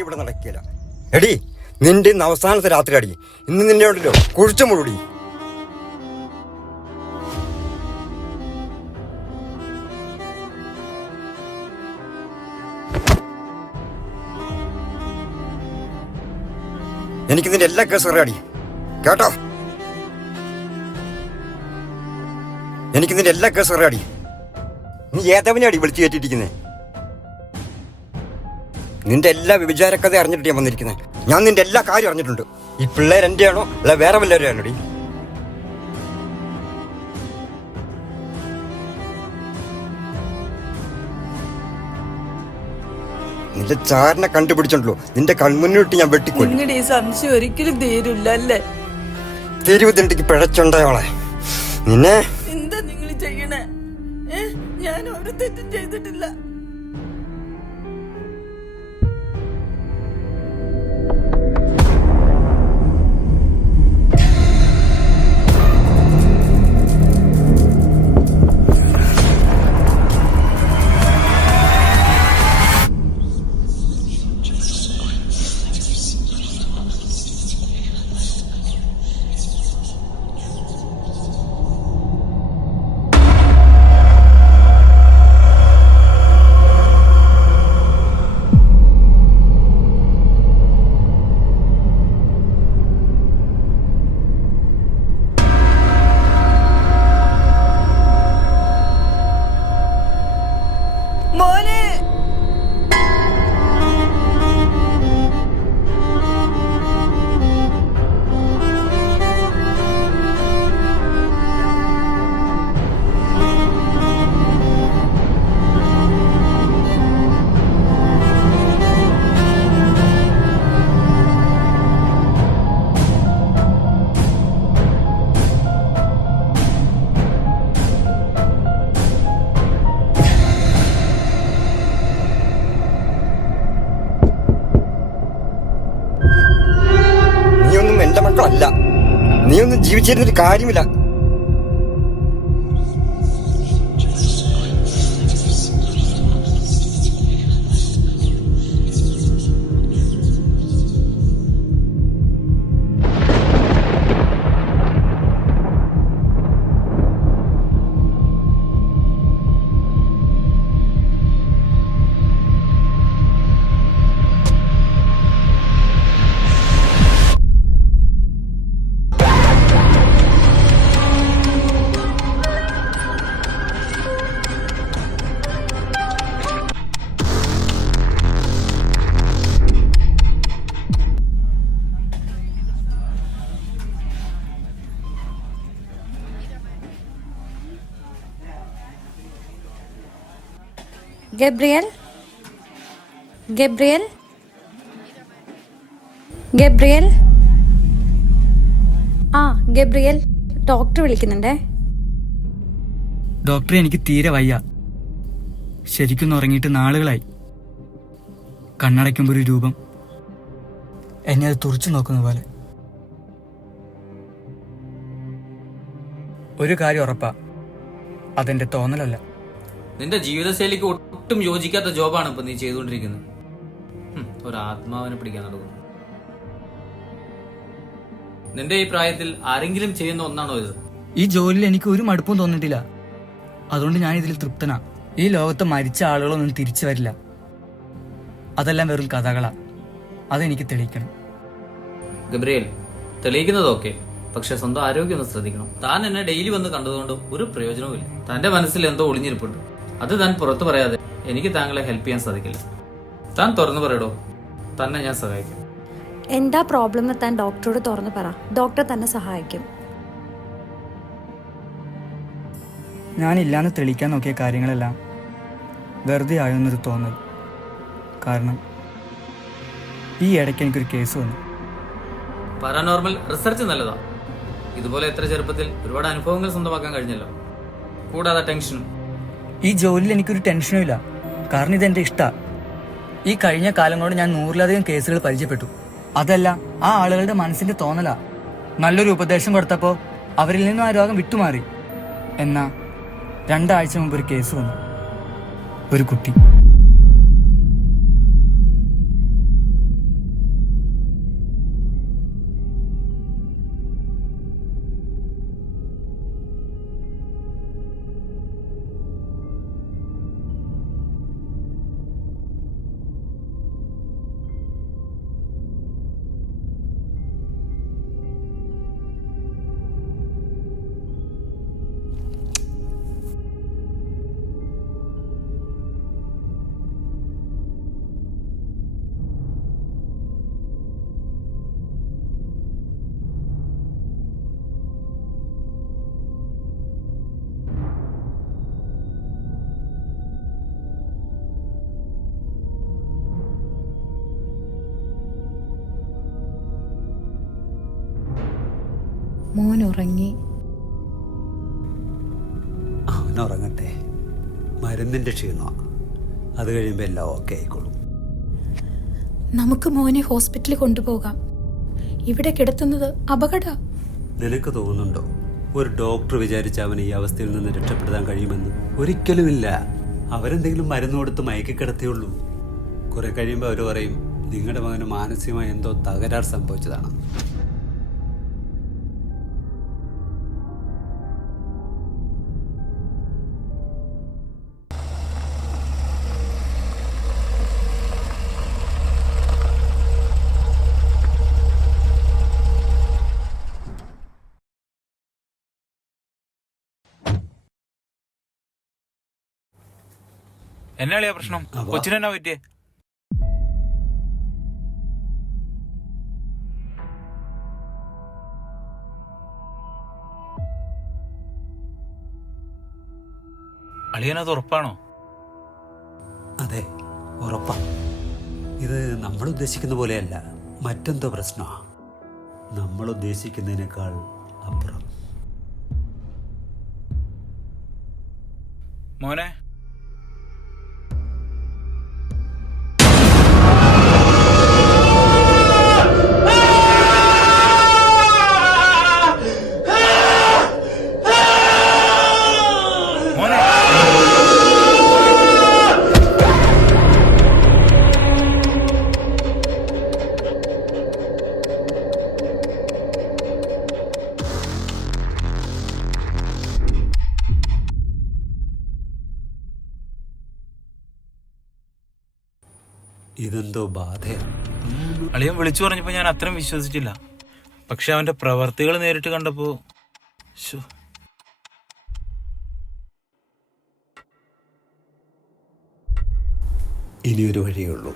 കളി ഇവിടെ നടക്കില്ല. എടി, നിന്റെ ഇന്ന് അവസാനത്തെ രാത്രി അടി. ഇന്ന് നിന്നെ ഉണ്ടല്ലോ കുഴിച്ചു മുഴുടി. എനിക്ക് നിന്റെ എല്ലാ കേസും അറിയാടി, കേട്ടോ? എനിക്ക് നിന്റെ എല്ലാ കേസും അറിയാടി. നീ ഏതവനെയാടി വിളിച്ചു കയറ്റിയിരിക്കുന്നേ? നിന്റെ എല്ലാ വിചാരക്കഥ അറിഞ്ഞിട്ട് ഞാൻ വന്നിരിക്കുന്നത്. ഞാൻ നിന്റെ എല്ലാ കാര്യം അറിഞ്ഞിട്ടുണ്ട്. ഈ പിള്ളേർ എൻ്റെ ആണോ അല്ല വേറെ വല്ലവരും ആണോടി? നിന്റെ ചാരനെ കണ്ടുപിടിച്ചോണ്ടല്ലോ നിന്റെ കൺമുന്നിട്ട് ഞാൻ വെട്ടിക്കൊല്ലും. നിങ്ങളുടെ ഈ സംശയം ഒരിക്കലും തീരില്ല അല്ലേ? തിരുവതിണ്ടെങ്കിൽ പിഴച്ചുണ്ടായോളെ നിന്നെ. എന്താ നിങ്ങൾ ചെയ്യണേ? ഞാൻ ഒരു തെറ്റും ചെയ്തിട്ടില്ല. മോനെ, എന്റെ മക്കളല്ല. നീ ഒന്നും ജീവിച്ചിരുന്നൊരു കാര്യമില്ല. Gabriel, Gabriel, Gabriel. ആ ഗബ്രിയൽ, ഡോക്ടർ വിളിക്കുന്നുണ്ടേ. ഡോക്ടറെ, എനിക്ക് തീരെ വയ്യ. ശരിക്കും ഉറങ്ങിയിട്ട് നാളുകളായി. കണ്ണടയ്ക്കുമ്പോൾ ഒരു രൂപം എന്നെ അത് തുറച്ചു നോക്കുന്ന പോലെ. ഒരു കാര്യം ഉറപ്പാ, അതെന്റെ തോന്നലല്ല. നിന്റെ ജീവിതശൈലിക്ക് ഒട്ടും യോജിക്കാത്ത ജോബാണ് ഇപ്പൊ നീ ചെയ്തുകൊണ്ടിരിക്കുന്നത്. ഒരു ആത്മാവിനെ പിടിക്കാൻ നടക്കുന്നു. നിന്റെ ഈ പ്രായത്തിൽ ആരെങ്കിലും ചെയ്യുന്ന ഒന്നാണോ ഇത്? ഈ ജോലിയിൽ എനിക്ക് ഒരു മടുപ്പും തോന്നിട്ടില്ല. അതുകൊണ്ട് ഞാൻ ഇതിൽ തൃപ്തനാ. ഈ ലോകത്ത് മരിച്ച ആളുകളൊന്നും തിരിച്ചു വരില്ല. അതെല്ലാം വെറും കഥകളാ. അതെനിക്ക് തെളിയിക്കണം. ഗബ്രിയേൽ, തെളിയിക്കുന്നതൊക്കെ, പക്ഷെ സ്വന്തം ആരോഗ്യം ഒന്ന് ശ്രദ്ധിക്കണം. താൻ എന്നെ ഡെയിലി വന്ന് കണ്ടതുകൊണ്ട് ഒരു പ്രയോജനവുമില്ല. തന്റെ മനസ്സിൽ എന്തോ ഒളിഞ്ഞിരിപ്പുണ്ട്. അത് താൻ പുറത്തു പറയാതെ എനിക്ക് താങ്കളെ ഹെൽപ്പ് ചെയ്യാൻ സാധിക്കില്ല. താൻ തുറന്നു പറയടോ, തന്നെ ഞാൻ സഹായിക്കും. എന്താ പ്രോബ്ലം എന്ന് താൻ ഡോക്ടറോട് തുറന്നു പറ. ഡോക്ടർ തന്നെ സഹായിക്കും. ഞാനില്ലാന്ന് തെളിയിക്കാൻ നോക്കിയ കാര്യങ്ങളെല്ലാം വെറുതെ ആയെന്നൊരു തോന്നൽ. കാരണം ഈ ഇടയ്ക്ക് എനിക്കൊരു കേസ് വന്നു. പാരാനോർമൽ റിസർച്ച് നല്ലതാ. ഇതുപോലെ എത്ര ചെറുപ്പത്തിൽ ഒരുപാട് അനുഭവങ്ങൾ സ്വന്തമാക്കാൻ കഴിഞ്ഞല്ലോ. കൂടാതെ ടെൻഷനും. ഈ ജോലിയിൽ എനിക്കൊരു ടെൻഷനും ഇല്ല. കാരണം ഇതെന്റെ ഇഷ്ടാ. ഈ കഴിഞ്ഞ കാലം കൊണ്ട് ഞാൻ 100-ലധികം കേസുകൾ പരിചയപ്പെട്ടു. അതല്ല, ആ ആളുകളുടെ മനസ്സിന്റെ തോന്നലാ. നല്ലൊരു ഉപദേശം കൊടുത്തപ്പോ അവരിൽ നിന്നും ആ രോഗം വിട്ടുമാറി. എന്നാ 2 ആഴ്ച മുമ്പ് ഒരു കേസ് വന്നു. ഒരു കുട്ടി മോൻ ഉറങ്ങി. അവനുറങ്ങട്ടെ, മരുന്നിൻ്റെ ക്ഷീണമാണ്. അത് കഴിയുമ്പോൾ എല്ലാം ഓക്കെ ആയിക്കോളും. നമുക്ക് മോനെ ഹോസ്പിറ്റലിൽ കൊണ്ടുപോകാം. ഇവിടെ കിടത്തുന്നത് അപകട. നിനക്ക് തോന്നുന്നുണ്ടോ ഒരു ഡോക്ടർ വിചാരിച്ച അവന് ഈ അവസ്ഥയിൽ നിന്ന് രക്ഷപ്പെടുത്താൻ കഴിയുമെന്ന്? ഒരിക്കലുമില്ല. അവരെന്തെങ്കിലും മരുന്ന് കൊടുത്ത് മയക്കി കിടത്തിയുള്ളൂ. കുറെ കഴിയുമ്പോൾ അവർ പറയും നിങ്ങളുടെ മകന് മാനസികമായി എന്തോ തകരാർ സംഭവിച്ചതാണ്. എന്നാളിയാ പ്രശ്നം? കൊച്ചിനെന്നാ പറ്റിയേ? അളിയനത് ഉറപ്പാണോ? അതെ, ഉറപ്പാ. ഇത് നമ്മൾ ഉദ്ദേശിക്കുന്ന പോലെയല്ല, മറ്റെന്തോ പ്രശ്നമാണ്. നമ്മൾ ഉദ്ദേശിക്കുന്നതിനേക്കാൾ അപ്പുറം. മോനെ, ഇതെന്തോ ബാധയാണ്. അളിയൻ വിളിച്ചു പറഞ്ഞപ്പോ ഞാൻ അത്രയും വിശ്വസിച്ചില്ല. പക്ഷെ അവന്റെ പ്രവർത്തികൾ നേരിട്ട് കണ്ടപ്പോ ഇനിയൊരു വഴിയുള്ളൂ.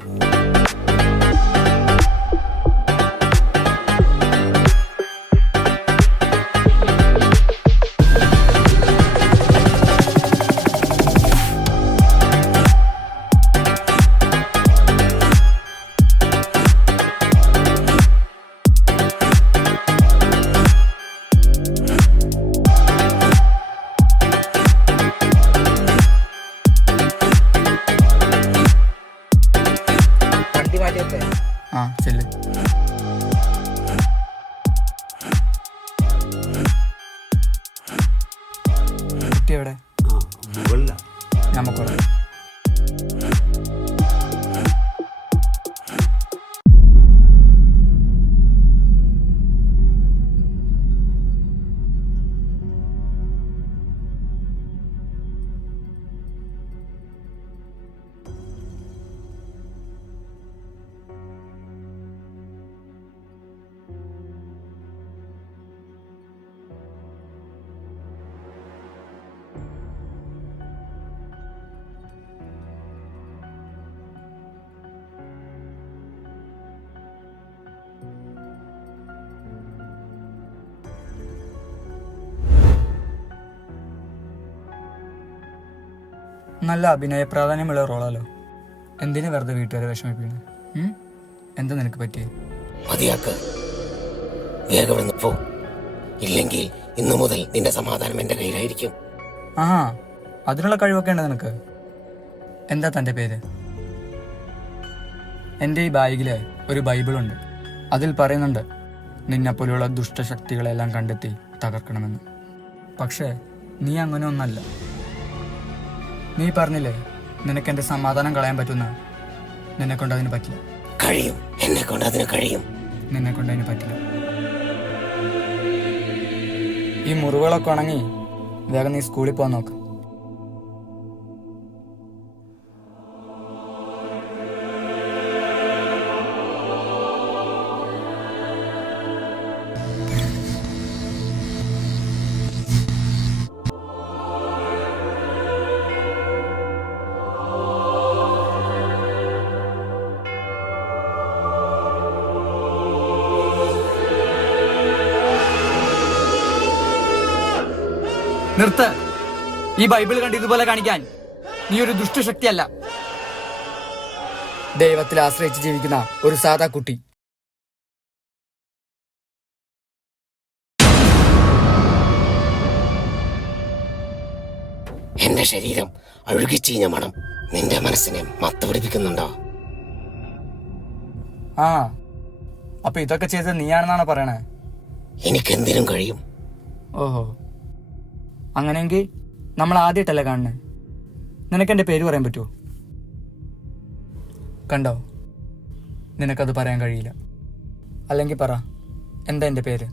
ആ ചെല്ല്. കുട്ടി എവിടെ? മുകളിലാണ്. നമുക്കുള്ള നല്ല അഭിനയ പ്രാധാന്യമുള്ള റോളാലോ. എന്തിനു വെറുതെ വീട്ടുകാരെ വിഷമിപ്പിക്കണം? എന്താ നിനക്ക് പറ്റിയേ? മതിയാക്ക്, വേഗം പോ. ഇല്ലെങ്കിൽ ഇന്നു മുതൽ നിന്റെ സമാധാനം എന്റെ കയ്യിലായിരിക്കും. ആ, അതിനുള്ള കഴിവൊക്കെ ഉണ്ട് നിനക്ക്. എന്താ തൻ്റെ പേര്? എൻ്റെ ഈ ബാഗില് ഒരു ബൈബിളുണ്ട്. അതിൽ പറയുന്നുണ്ട് നിന്നെപ്പോലെയുള്ള ദുഷ്ടശക്തികളെല്ലാം കണ്ടെത്തി തകർക്കണമെന്ന്. പക്ഷേ നീ അങ്ങനെ ഒന്നല്ല. നീ പറഞ്ഞില്ലേ നിനക്ക് എൻ്റെ സമാധാനം കളയാൻ പറ്റുന്ന. നിന്നെ കൊണ്ട് അതിന് പറ്റില്ല. കഴിയും, എന്നെ കൊണ്ട് അതിന് കഴിയും. നിന്നെ കൊണ്ട് അതിന് പറ്റില്ല. ഈ മുറിവുകളൊക്കെ ഉണങ്ങി വേഗം നീ സ്കൂളിൽ പോകാൻ നോക്ക്. നിർത്ത്. ഈ ബൈബിൾ കണ്ട് ഇതുപോലെ കാണിക്കാൻ നീ ഒരു ദുഷ്ടശക്തിയല്ല. ദൈവത്തിൽ ആശ്രയിച്ച് ജീവിക്കുന്ന ഒരു സാധാ കുട്ടി. എന്റെ ശരീരം അഴുകിച്ചീഞ്ഞ മണം നിന്റെ മനസ്സിനെ മത്തുപിടിപ്പിക്കുന്നുണ്ടോ? ആ, അപ്പൊ ഇതൊക്കെ ചെയ്തത് നീയാണെന്നാണ് പറയണേ? എനിക്കെന്തിനും കഴിയും. ഓഹോ, അങ്ങനെയെങ്കിൽ നമ്മൾ ആദ്യമായിട്ടല്ലേ കാണണേ? നിനക്കെൻ്റെ പേര് പറയാൻ പറ്റുമോ? കണ്ടോ, നിനക്കത് പറയാൻ കഴിയില്ല. അല്ലെങ്കിൽ പറ, എന്താ എൻ്റെ പേര്?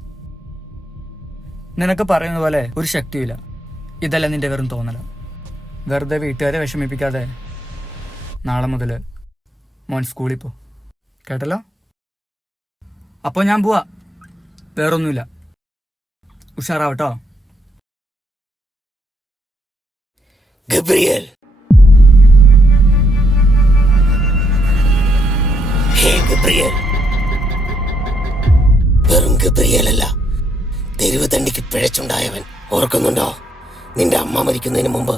നിനക്ക് പറയുന്ന പോലെ ഒരു ശക്തിയില്ല. ഇതല്ല നിന്റെ വെറും തോന്നല. വെറുതെ വീട്ടുകാരെ വിഷമിപ്പിക്കാതെ നാളെ മുതൽ മോൻ സ്കൂളിൽ പോ, കേട്ടല്ലോ? അപ്പോൾ ഞാൻ പോവാ, വേറൊന്നുമില്ല. ഉഷാറാവട്ടോ. ഗബ്രിയേൽ, ഹേ ഗബ്രിയേൽ, വെറും ഗബ്രിയേൽ അല്ല, തെരുവ് തണ്ടിക്ക് പിഴച്ചുണ്ടായവൻ. ഓർക്കുന്നുണ്ടോ നിന്റെ അമ്മ മരിക്കുന്നതിന് മുമ്പ്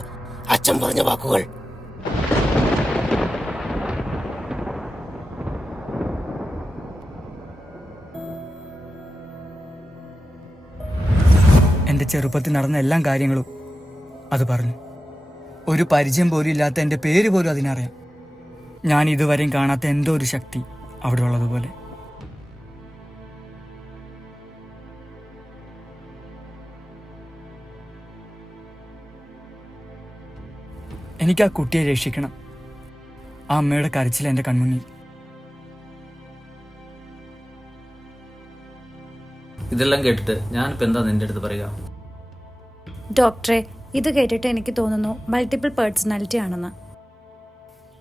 അച്ഛൻ പറഞ്ഞ വാക്കുകൾ? എൻ്റെ ചെറുപ്പത്തിൽ നടന്ന എല്ലാ കാര്യങ്ങളും അത് പറഞ്ഞു. ഒരു പരിചയം പോലും ഇല്ലാത്ത എൻ്റെ പേര് പോലും അതിനറിയാം. ഞാൻ ഇതുവരെയും കാണാത്ത എന്തോ ഒരു ശക്തി അവിടെ ഉള്ളതുപോലെ. എനിക്ക് ആ കുട്ടിയെ രക്ഷിക്കണം. ആ അമ്മയുടെ കരച്ചിൽ എൻ്റെ കൺമുന്നിൽ. ഇതെല്ലാം കേട്ടിട്ട് ഞാനിപ്പോൾ എന്താ നിന്റെ അടുത്ത് പറയുക? ഡോക്ടറെ, ഇത് കേട്ടിട്ട് എനിക്ക് തോന്നുന്നു മൾട്ടിപ്പിൾ പേഴ്സണാലിറ്റി ആണെന്ന്.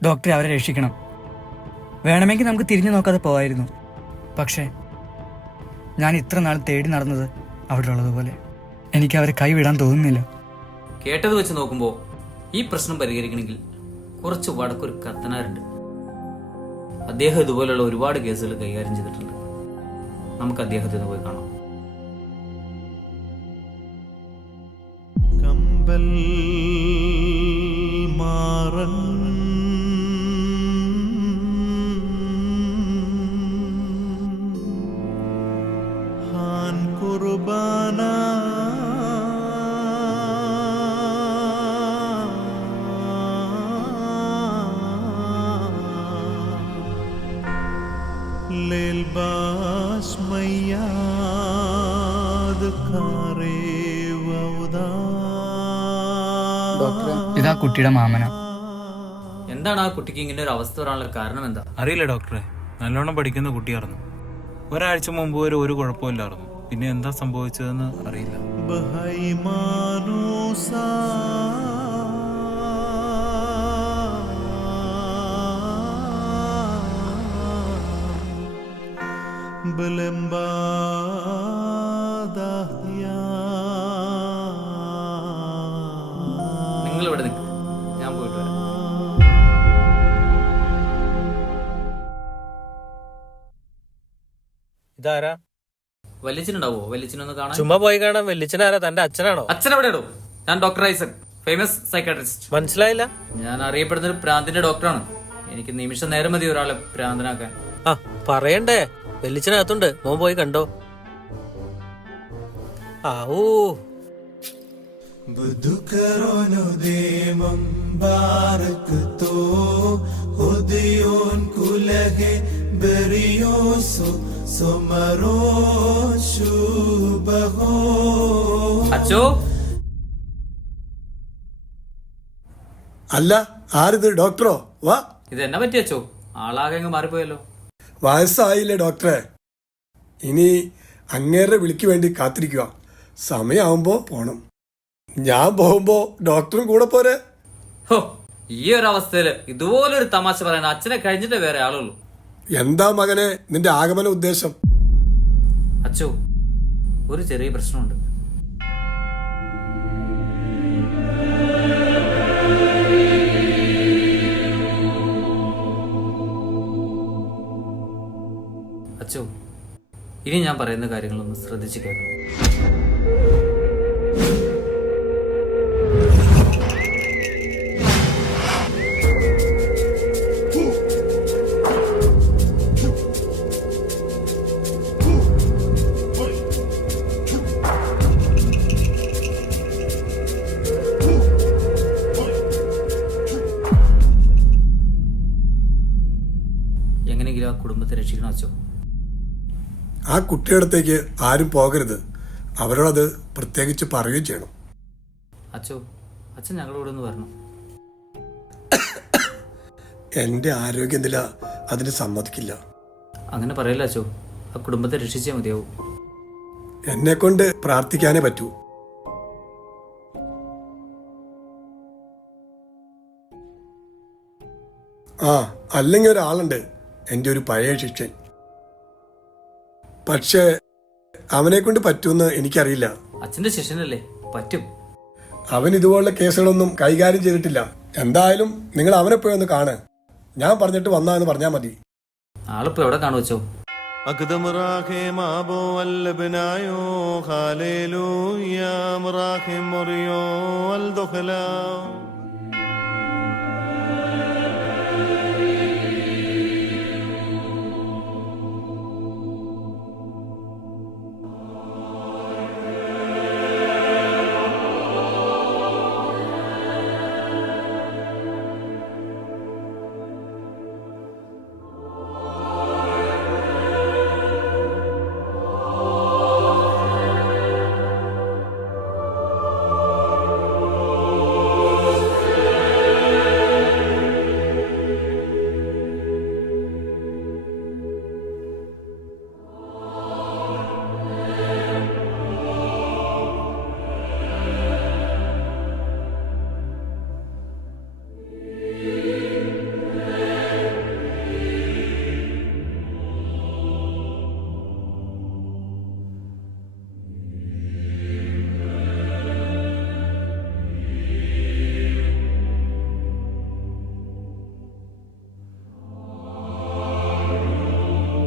ഡോക്ടറെ, അവരെ രക്ഷിക്കണം. വേണമെങ്കിൽ നമുക്ക് തിരിഞ്ഞു നോക്കാതെ പോവായിരുന്നു. പക്ഷേ ഞാൻ ഇത്ര നാൾ തേടി നടന്നത് അവിടെ ഉള്ളതുപോലെ. എനിക്ക് അവരെ കൈവിടാൻ തോന്നുന്നില്ല. കേട്ടത് വെച്ച് നോക്കുമ്പോൾ ഈ പ്രശ്നം പരിഹരിക്കണമെങ്കിൽ കുറച്ച് വടക്കൊരു കത്തനാരുണ്ട്. അദ്ദേഹം ഇതുപോലുള്ള ഒരുപാട് കേസുകൾ കൈകാര്യം ചെയ്തിട്ടുണ്ട്. നമുക്ക് അദ്ദേഹത്തിന് പോയി കാണാം. കമ്പൽ മാറൻ ഹാൻ കുർബാന ലേൽബാസ് മയ്യാദ് കാരേ വൗദാ. ഇതാ കുട്ടിയുടെ മാമന. എന്താണ് ആ കുട്ടിക്ക് ഇങ്ങനെ ഒരു അവസ്ഥ വരാനുള്ള കാരണം? എന്താ അറിയില്ല ഡോക്ടറെ, നല്ലോണം പഠിക്കുന്ന കുട്ടിയായിരുന്നു. ഒരാഴ്ച മുമ്പ് വരെ ഒരു കുഴപ്പമില്ലായിരുന്നു. പിന്നെ എന്താ സംഭവിച്ചതെന്ന് അറിയില്ല. ബഹൈമാനൂസാ നിങ്ങൾ ഇവിടെ നിൽക്ക്, ഞാൻ പോയിട്ട് വരാം. ഇതാരാ? വലിയച്ഛനുണ്ടാവോ? വലിയച്ഛനൊന്ന് കാണാൻ. ചുമ്മാ പോയി കാണാൻ. വെല്ലിച്ചനാരാ? തന്റെ അച്ഛനാണോ? അച്ഛൻ എവിടെയാണോ? ഞാൻ ഡോക്ടർ ഐസക്, ഫേമസ് സൈക്കാട്രിസ്റ്റ്. മനസ്സിലായില്ല. ഞാൻ അറിയപ്പെടുന്ന ഒരു പ്രാന്തിന്റെ ഡോക്ടറാണ്. എനിക്ക് നിമിഷം നേരം മതി ഒരാളെ പ്രാന്തനാക്കാൻ. ആ പറയണ്ടേ, വെല്ലിച്ചനകത്തുണ്ട്, മോൻ പോയി കണ്ടോ. ആവൂ അച്ചോ, അല്ല, ആരിത്? ഡോക്ടറോ? വാ. ഇത് എന്നെ പറ്റി അച്ചോ? ആളാകെ അങ്ങ് മാറിപ്പോയല്ലോ. വയസ്സായില്ലേ ഡോക്ടറെ? ഇനി അങ്ങേരുടെ വിളിക്ക് വേണ്ടി കാത്തിരിക്കുക. സമയമാവുമ്പോ പോണം. ഞാൻ പോകുമ്പോ ഡോക്ടറും കൂടെ പോരെ? ഹോ, ഈ ഒരു അവസ്ഥയില് ഇതുപോലൊരു തമാശ പറയാൻ അച്ഛനെ കഴിഞ്ഞിട്ടേ വേറെ ആളുള്ളൂ. എന്താ മകനെ നിന്റെ ആഗമന ഉദ്ദേശം? അച്ചോ, ഒരു ചെറിയ പ്രശ്നമുണ്ട്. അച്ചോ, ഇനി ഞാൻ പറയുന്ന കാര്യങ്ങളൊന്ന് ശ്രദ്ധിച്ചു കേൾക്കണം. ക്ഷമിക്കണം അച്ചോ. ആ കുട്ടിയുടെ അടുത്തേക്ക് ആരും പോകരുത്. അവരോടത് പ്രത്യേകിച്ച് പറയുകയും ചെയ്യണം. അച്ചോ, അച്ഛൻ ഞങ്ങളോട് ഒന്ന് വരണം. എൻ്റെ ആരോഗ്യനില അതിന് സമ്മതിക്കില്ല. അങ്ങനെ പറയല്ല അച്ചോ, ആ കുടുംബത്തെ രക്ഷിച്ചേ മതിയാവും. എന്നെ കൊണ്ട് പ്രാർത്ഥിക്കാനേ പറ്റൂ. ആ, അല്ലെങ്കിൽ ഒരാളുണ്ട്, എൻ്റെ ഒരു പഴയ ശിഷ്യൻ. പക്ഷേ അവനെ കൊണ്ട് പറ്റുമെന്ന് എനിക്കറിയില്ല. അച്ഛന്റെ ശിഷ്യനല്ലേ, പറ്റും. അവൻ ഇതുപോലുള്ള കേസുകളൊന്നും കൈകാര്യം ചെയ്തിട്ടില്ല. എന്തായാലും നിങ്ങൾ അവനെ പോയി ഒന്ന് കാണ്. ഞാൻ പറഞ്ഞിട്ട് വന്നാന്ന് പറഞ്ഞാൽ മതി. ആളിപ്പോ എവിടെ കാണുവച്ചോ? أقدم راخم أبو البنايو هاليلويا مراخم مريو الدخلا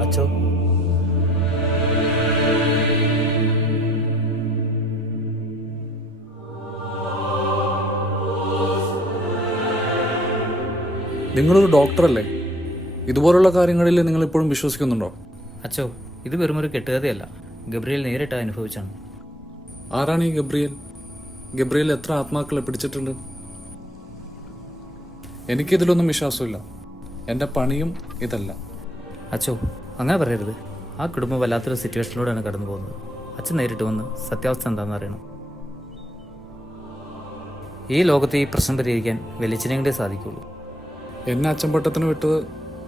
അച്ചോ, നിങ്ങളൊരു ഡോക്ടറല്ലേ? ഇതുപോലുള്ള കാര്യങ്ങളിൽ നിങ്ങൾ ഇപ്പോഴും വിശ്വസിക്കുന്നുണ്ടോ? അച്ചോ, ഇത് വെറുമൊരു കെട്ടുകഥയല്ല. ഗബ്രിയേൽ നേരിട്ട് അനുഭവിച്ചാണ്. ആരാണ് ഈ ഗബ്രിയേൽ? ഗബ്രിയേൽ എത്ര ആത്മാക്കളെ പിടിച്ചിട്ടുണ്ട്? എനിക്കിതിലൊന്നും വിശ്വാസമില്ല. എൻ്റെ പണിയും ഇതല്ല. അച്ചോ, അങ്ങനെ പറയരുത്. ആ കുടുംബം വല്ലാത്തൊരു സിറ്റുവേഷനിലൂടെയാണ് കടന്നു പോകുന്നത്. അച്ഛൻ നേരിട്ട് വന്ന് സത്യാവസ്ഥ എന്താണെന്ന് അറിയണം. ഈ ലോകത്ത് ഈ പ്രശ്നം പരിഹരിക്കാൻ വെളിച്ചനെ കൊണ്ടേ സാധിക്കുള്ളൂ. എന്നെ അച്ചമ്പട്ടത്തിന് വിട്ടത്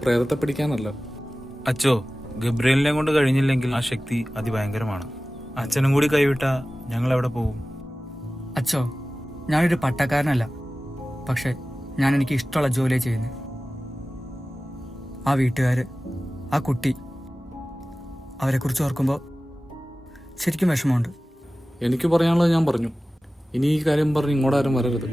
പ്രേതത്തെ പിടിക്കാനല്ല. അച്ചോ, ഗബ്രിയലിനെ കൊണ്ട് കഴിഞ്ഞില്ലെങ്കിൽ ആ ശക്തി അതിഭയങ്കരമാണ്. അച്ഛനും കൂടി കൈവിട്ട ഞങ്ങൾ എവിടെ പോകും? അച്ചോ, ഞാനൊരു പട്ടക്കാരനല്ല. പക്ഷെ ഞാൻ എനിക്ക് ഇഷ്ടമുള്ള ജോലിയാണ് ചെയ്യുന്നത്. ആ വീട്ടുകാർ, ആ കുട്ടി, അവരെക്കുറിച്ച് ഓർക്കുമ്പോൾ ശരിക്കും വിഷമമുണ്ട്. എനിക്ക് പറയാനുള്ളത് ഞാൻ പറഞ്ഞു. ഇനി ഈ കാര്യം പറഞ്ഞ് ഇങ്ങോട്ടാരും വരരുത്.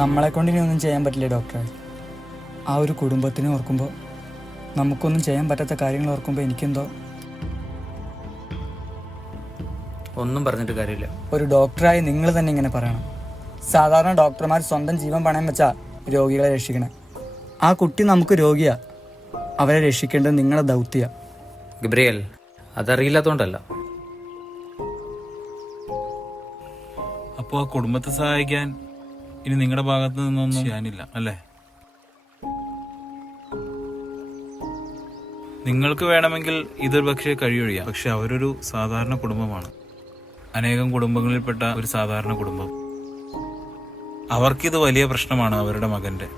നമ്മളെ കൊണ്ട് ഇനി ഒന്നും ചെയ്യാൻ പറ്റില്ല ഡോക്ടറെ. ആ ഒരു കുടുംബത്തിനെ ഓർക്കുമ്പോൾ, നമുക്കൊന്നും ചെയ്യാൻ പറ്റാത്ത കാര്യങ്ങൾ ഓർക്കുമ്പോൾ എനിക്കെന്തോ. ഒന്നും പറഞ്ഞിട്ട് കാര്യമില്ല. ഒരു ഡോക്ടറായി നിങ്ങൾ തന്നെ ഇങ്ങനെ പറയണം. സാധാരണ ഡോക്ടർമാർ സ്വന്തം ജീവൻ പണയം വെച്ചാ രോഗികളെ രക്ഷിക്കണേ. ആ കുട്ടി നമുക്ക് രോഗിയാ. അവരെ രക്ഷിക്കേണ്ടത് നിങ്ങളുടെ ദൗത്യ. ഗബ്രിയേൽ, അതറിയില്ലാത്തതുകൊണ്ടല്ല. അപ്പോൾ ആ കുടുംബത്തെ സഹായിക്കാൻ ഇനി നിങ്ങളുടെ ഭാഗത്ത് നിന്നൊന്നും ചെയ്യാനില്ല അല്ലേ? നിങ്ങൾക്ക് വേണമെങ്കിൽ ഇതൊരു പക്ഷേ കഴിയൊഴിയാം. പക്ഷെ അവരൊരു സാധാരണ കുടുംബമാണ്. അനേകം കുടുംബങ്ങളിൽപ്പെട്ട ഒരു സാധാരണ കുടുംബം. അവർക്കിത് വലിയ പ്രശ്നമാണ്. അവരുടെ മകന്റെ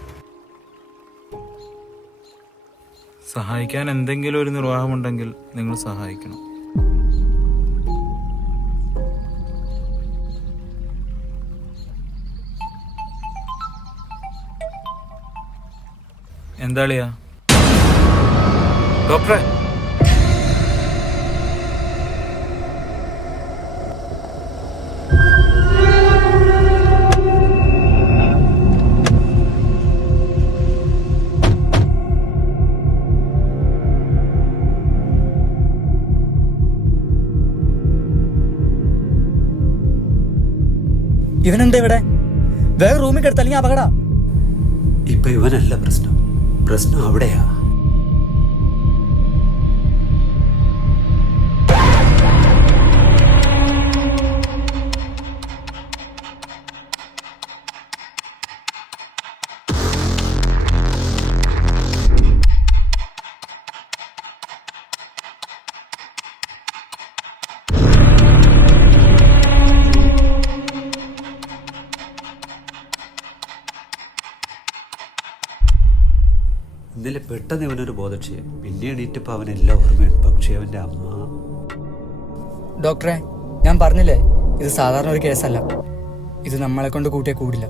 സഹായിക്കാൻ എന്തെങ്കിലും ഒരു നിർവാഹമുണ്ടെങ്കിൽ നിങ്ങൾ സഹായിക്കണം. എന്താളിയാ ഡോക്ടറെ? ഇവനെന്താ ഇവിടെ? വേറെ റൂമിൽ കിടത്ത്, അല്ലെങ്കിൽ അപകട. ഇപ്പൊ ഇവനല്ല പ്രശ്നം, പ്രശ്നം അവിടെയാ. ഇന്നലെ പെട്ടെന്ന് ഇവനൊരു ബോധക്ഷയം, പിന്നെ എണീറ്റപ്പോ അവനെല്ലാം ഓർമ്മയുണ്ട്. പക്ഷെ അവന്റെ അമ്മ. ഡോക്ടറെ, ഞാൻ പറഞ്ഞില്ലേ ഇത് സാധാരണ ഒരു കേസല്ല. ഇത് നമ്മളെ കൊണ്ട് കൂട്ടിയേ കൂടില്ല.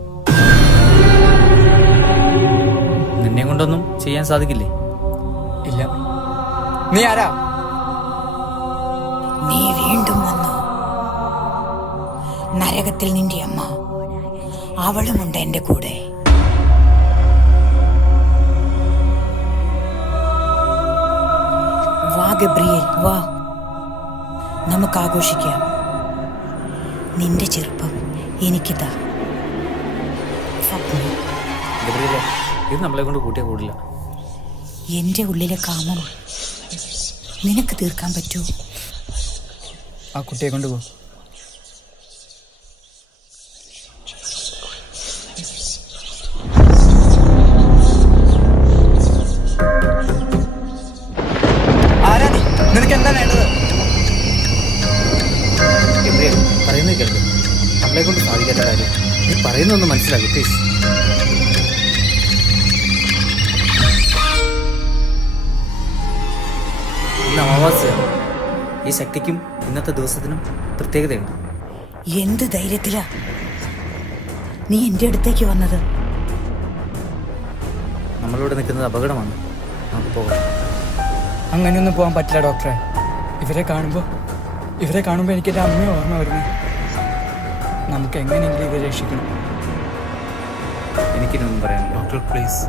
നിന്നെ കൊണ്ടൊന്നും ചെയ്യാൻ സാധിക്കില്ലേ? ഇല്ല. നീ ആരാ? നീ വീണ്ടും വന്നു. നരകത്തിൽ നിന്റെ അമ്മ, അവളുമുണ്ട് എന്റെ കൂടെ. വാ ഗബ്രിയേൽ, വാ, നമുക്ക് ആഘോഷിക്കാം. നിന്റെ ചെറുപ്പം എനിക്കിതാ. ഗബ്രിയേലേ, ഇത് നമ്മളെ കൊണ്ട് കൂട്ടിയാൽ കൂടില്ല. എന്റെ ഉള്ളിലെ കാമം നിനക്ക് തീർക്കാൻ പറ്റൂ? ആ കുട്ടിയെ കൊണ്ടുപോ. ആരാ നീ? നിനക്ക് എന്താ വേണ്ടത്? ഗബ്രിയേൽ, പറയുന്നത് കേൾക്ക്. നമ്മളെ കൊണ്ട് സാധിക്കാത്ത കാര്യം നീ പറയുന്നൊന്ന് മനസ്സിലാക്കി പ്ലീസ്. ഇന്ന് അമാവാസ്യ. ഈ ശക്തിക്കും ഇന്നത്തെ ദിവസത്തിനും പ്രത്യേകതയുണ്ട്. എന്ത് ധൈര്യത്തിലാ നീ എന്റെ അടുത്തേക്ക് വന്നത്? നമ്മളിവിടെ നിൽക്കുന്നത് അപകടമാണ്. നമുക്ക് പോകാം. അങ്ങനെയൊന്നും പോകാൻ പറ്റില്ല ഡോക്ടറെ. ഇവരെ കാണുമ്പോൾ എനിക്ക് എൻ്റെ അമ്മയെ ഓർമ്മ വരുന്നേ. നമുക്ക് എങ്ങനെയെങ്കിലും ഇവരെ രക്ഷിക്കണം. എനിക്കിനൊന്നും പറയാനില്ല. Doctor please.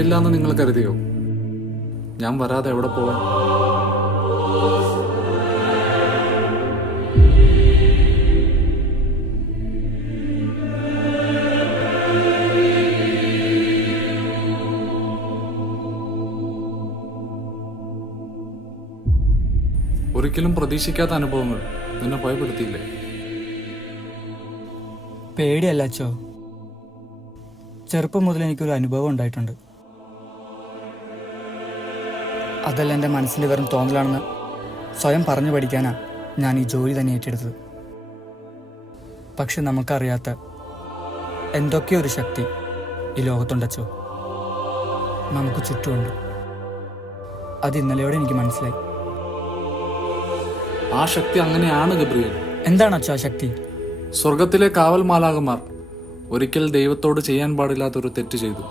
വരില്ല എന്ന് നിങ്ങൾ കരുതിയോ? ഞാൻ വരാതെ എവിടെ പോവാൻ? ഒരിക്കലും പ്രതീക്ഷിക്കാത്ത അനുഭവങ്ങൾ നിന്നെ ഭയപ്പെടുത്തിയില്ലേ? പേടിയല്ല അച്ചോ, ചെറുപ്പം മുതൽ എനിക്കൊരു അനുഭവം ഉണ്ടായിട്ടുണ്ട്. അതല്ല എൻ്റെ മനസ്സിൻ്റെ വെറും തോന്നലാണെന്ന് സ്വയം പറഞ്ഞു പഠിക്കാനാ ഞാൻ ഈ ജോലി തന്നെ ഏറ്റെടുത്തത്. പക്ഷെ നമുക്കറിയാത്ത എന്തൊക്കെയോ ഒരു ശക്തി ഈ ലോകത്തുണ്ടച്ചോ, നമുക്ക് ചുറ്റുമുണ്ട്. അത് ഇന്നലെയോടെ എനിക്ക് മനസ്സിലായി. ആ ശക്തി അങ്ങനെയാണ് ഗബ്രിയേൽ. എന്താണ് അച്ചോ ആ ശക്തി? സ്വർഗത്തിലെ കാവൽ മാലാകമാർ ഒരിക്കൽ ദൈവത്തോട് ചെയ്യാൻ പാടില്ലാത്തൊരു തെറ്റ് ചെയ്തു.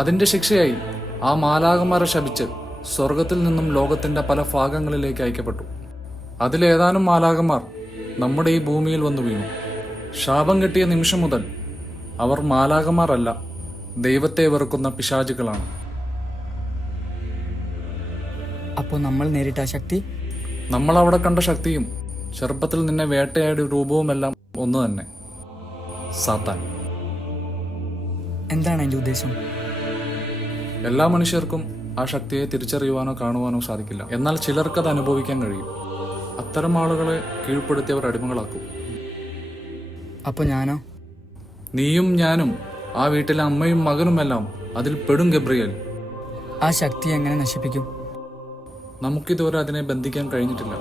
അതിന്റെ ശിക്ഷയായി ആ മാലാകമാരെ ശപിച്ച് സ്വർഗത്തിൽ നിന്നും ലോകത്തിന്റെ പല ഭാഗങ്ങളിലേക്ക് അയക്കപ്പെട്ടു. അതിലേതാനും മാലാകമാർ നമ്മുടെ ഈ ഭൂമിയിൽ വന്നു വീണു. ശാപം കിട്ടിയ നിമിഷം മുതൽ അവർ മാലാകമാരല്ല, ദൈവത്തെ വെറുക്കുന്ന പിശാചുകളാണ്. അപ്പോൾ നമ്മൾ നേരിട്ട ആ ശക്തി, നമ്മൾ അവിടെ കണ്ട ശക്തിയും ചെറുപ്പത്തിൽ നിന്നെ വേട്ടയാടിയ രൂപവുമെല്ലാം ഒന്ന് തന്നെ, സാത്താൻ. എന്താണ് അതിൻ്റെ ഉദ്ദേശം? എല്ലാ മനുഷ്യർക്കും ആ ശക്തിയെ തിരിച്ചറിയുവാനോ കാണുവാനോ സാധിക്കില്ല. എന്നാൽ ചിലർക്കത് അനുഭവിക്കാൻ കഴിയും. അത്തരം ആളുകളെ കീഴ്പ്പെടുത്തിയവർ അടിമകളാക്കും. അപ്പോൾ ഞാനോ? നീയും ഞാനും ആ വീട്ടിലെ അമ്മയും മകനുമെല്ലാം അതിൽ പെടും ഗബ്രിയേൽ. ആ ശക്തി എങ്ങനെ നശിപ്പിക്കും? നമുക്കിതുവരെ അതിനെ ബന്ധിക്കാൻ കഴിഞ്ഞിട്ടില്ല.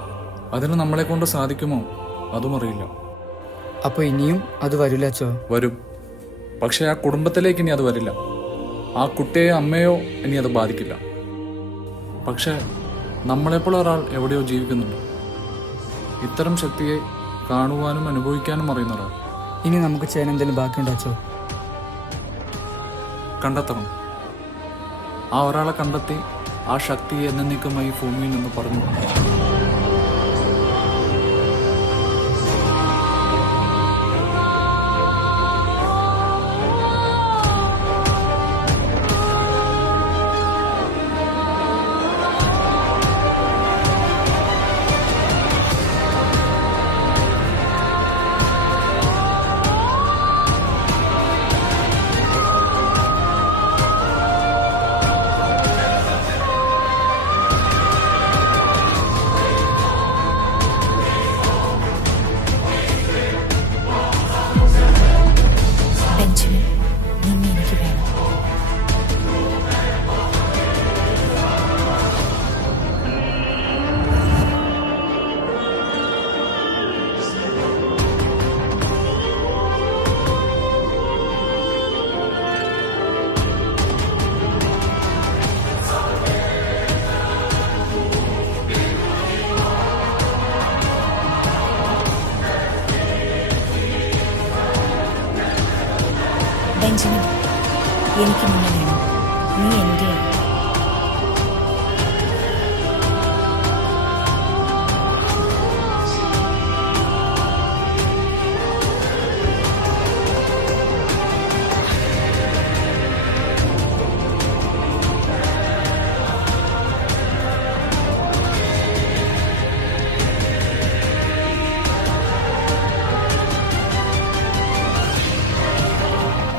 അതിന് നമ്മളെ കൊണ്ട് സാധിക്കുമോ അതും അറിയില്ല. അപ്പോൾ ഇനിയും അത് വരില്ല അച്ചോ? വരും, പക്ഷെ ആ കുടുംബത്തിലേക്ക് ഇനി അത് വരില്ല. ആ കുട്ടിയെ അമ്മയോ ഇനി അത് ബാധിക്കില്ല. പക്ഷെ നമ്മളെപ്പോലെ ഒരാൾ എവിടെയോ ജീവിക്കുന്നുണ്ട്, ഇത്തരം ശക്തിയെ കാണുവാനും അനുഭവിക്കാനും അറിയുന്ന ഒരാൾ. ഇനി നമുക്ക് ചെയ്യാൻ എന്തെങ്കിലും ബാക്കിയുണ്ടോ അച്ചോ? കണ്ടെത്തണം. ആ ഒരാളെ കണ്ടെത്തി ആ ശക്തിയെ എന്നേക്കുമായി ഭൂമിയിൽ നിന്ന് പറഞ്ഞു. ബെഞ്ചമിൻ, നിന്നെ എനിക്ക് വേണം. ബെഞ്ചമിൻ, എനിക്ക് നിന്നെ വേണം. നീ എന്റെയാണ്.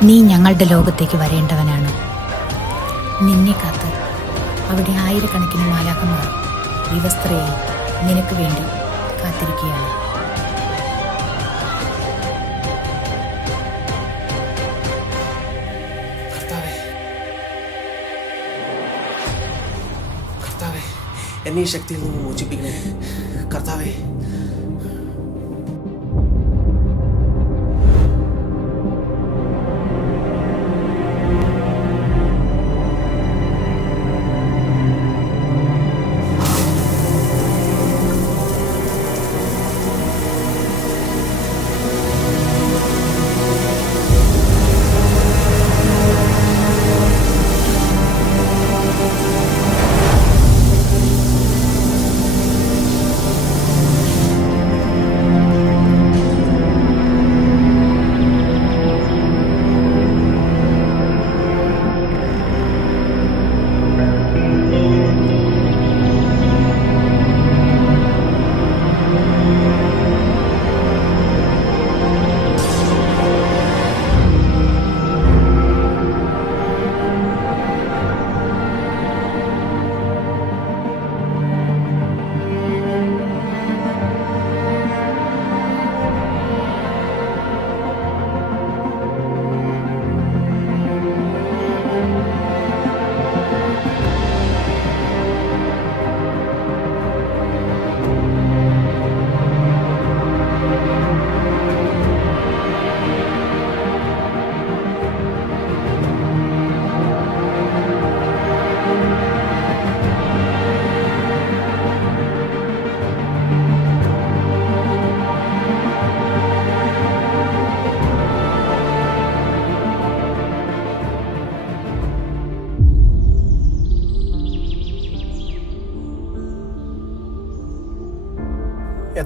നീ ഞങ്ങളുടെ ലോകത്തേക്ക് വരേണ്ടവനാണ്. നിന്നെ കാത്ത് അവിടെ ആയിരക്കണക്കിന് മാലാഖമാർ വിവസ്ത്രയായി നിനക്ക് വേണ്ടി കാത്തിരിക്കുകയാണ്. കർത്താവേ, എന്നെ ഈ ശക്തിയിൽ നിന്ന് മോചിപ്പിക്കണേ കർത്താവേ.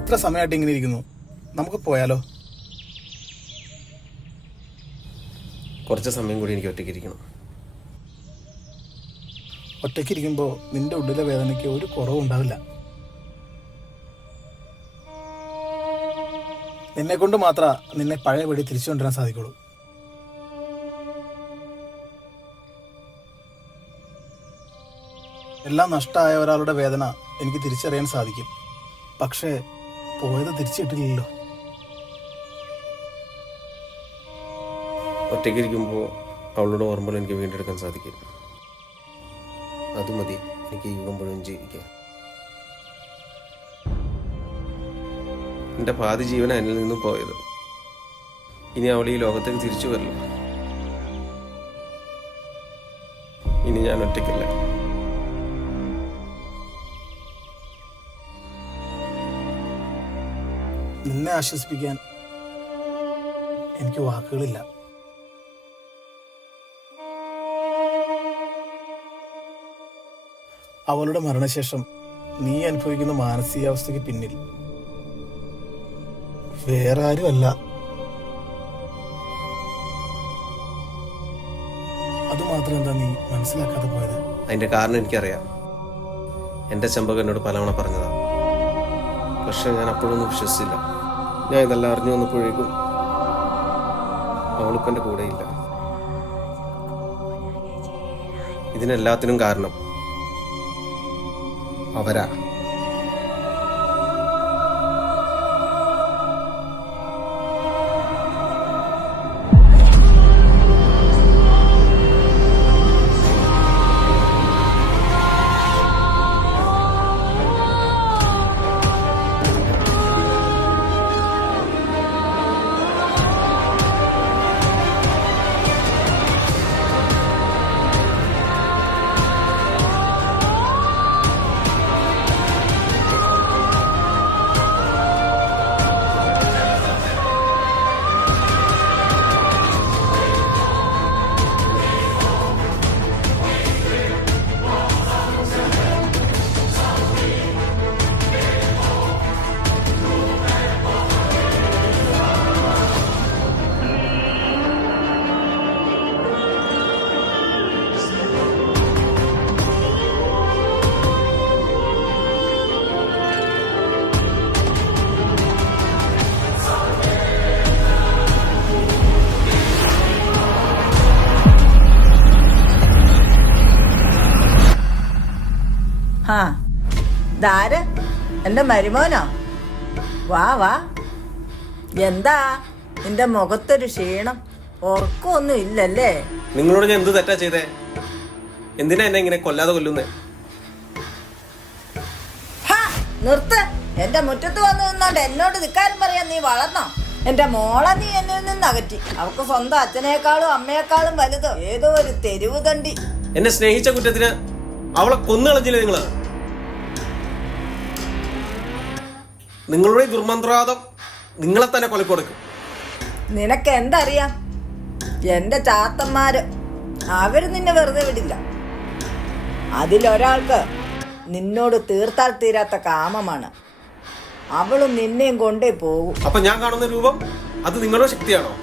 എത്ര സമയമായിട്ട് ഇങ്ങനെ ഇരിക്കുന്നു? നമുക്ക് പോയാലോ? കുറച്ച് സമയം കൂടി എനിക്ക് ഒറ്റയ്ക്കിരിക്കണം. ഒറ്റയ്ക്കിരിക്കുമ്പോൾ നിന്റെ ഉള്ളിലെ വേദനയ്ക്ക് ഒരു കുറവും ഉണ്ടാവില്ല. നിന്നെ കൊണ്ട് മാത്രമേ നിന്നെ പഴയപടി തിരിച്ചു കൊണ്ടുവരാൻ സാധിക്കുള്ളൂ. എല്ലാം നഷ്ടമായ ഒരാളുടെ വേദന എനിക്ക് തിരിച്ചറിയാൻ സാധിക്കും. പക്ഷേ പോയത് തിരിച്ചു കിട്ടില്ലല്ലോ. ഒറ്റയ്ക്കിരിക്കുമ്പോൾ അവളുടെ ഓർമ്മകൾ എനിക്ക് വീണ്ടെടുക്കാൻ സാധിക്കും. അത് മതി എനിക്ക് ഈ യുഗം മുഴുവൻ ജീവിക്കാൻ. എൻ്റെ പാതി ജീവൻ എന്നിൽ നിന്നും പോയത്. ഇനി അവൾ ഈ ലോകത്തേക്ക് തിരിച്ചു വരില്ല. ഇനി ഞാൻ ഒറ്റയ്ക്കല്ല. നിന്നെ ആശ്വസിപ്പിക്കാൻ എനിക്ക് വാക്കുകളില്ല. അവളുടെ മരണശേഷം നീ അനുഭവിക്കുന്ന മാനസികാവസ്ഥയ്ക്ക് പിന്നിൽ വേറെ ആരുമല്ല, അതുമാത്രം എന്താ നീ മനസ്സിലാക്കാതെ പോയത്? അതിൻ്റെ കാരണം എനിക്കറിയാം. എൻ്റെ ചെമ്പകൻ എന്നോട് പലവണ പറഞ്ഞതാ. പക്ഷെ ഞാൻ അപ്പോഴൊന്നും വിശ്വസിച്ചില്ല. ഞാൻ ഇതെല്ലാം അറിഞ്ഞു വന്നപ്പോഴേക്കും അവളിപ്പം എൻ്റെ കൂടെയില്ല. ഇതിനെല്ലാത്തിനും കാരണം അവരാ. ആ ധാര എന്റെ മരുമോനോ? വാ വാ. എന്താ നിന്റെ മുഖത്തൊരു ക്ഷീണം? ഉറക്കമൊന്നും ഇല്ലല്ലേ? നിങ്ങളോട് ഞാൻ എന്ത് തെറ്റാ ചെയ്തേ? എന്തിനാ എന്നെ ഇങ്ങനെ കൊല്ലാതെ കൊല്ലുന്നേ? നിർത്ത്. എന്റെ മുറ്റത്ത് വന്നു നിന്നോണ്ട് എന്നോട് നിൽക്കാനും പറയാൻ നീ വളർന്നോ? എന്റെ മോളെ നീ എന്നിൽ നിന്ന് അകറ്റി. അവൾക്ക് സ്വന്തം അച്ഛനേക്കാളും അമ്മയെക്കാളും വലുത് ഏതോ ഒരു തെരുവ് തണ്ടി. എന്നെ സ്നേഹിച്ച കുറ്റത്തിന് അവളെ കൊന്നു കളഞ്ഞില്ലേ നിങ്ങള്? നിങ്ങളുടെ ദുർമന്ത്രവാദം നിങ്ങളെ തന്നെ കൊലക്കൊടുക്കും. നിനക്ക് എന്തറിയാം? എന്റെ ചാത്തന്മാര് അവര് നിന്നെ വെറുതെ വിടില്ല. അതിലൊരാൾക്ക് നിന്നോട് തീർത്താൽ തീരാത്ത കാമമാണ്. അവളും നിന്നെയും കൊണ്ടേ പോകും. അപ്പൊ ഞാൻ കാണുന്ന രൂപം അത് നിങ്ങളുടെ ശക്തിയാണോ?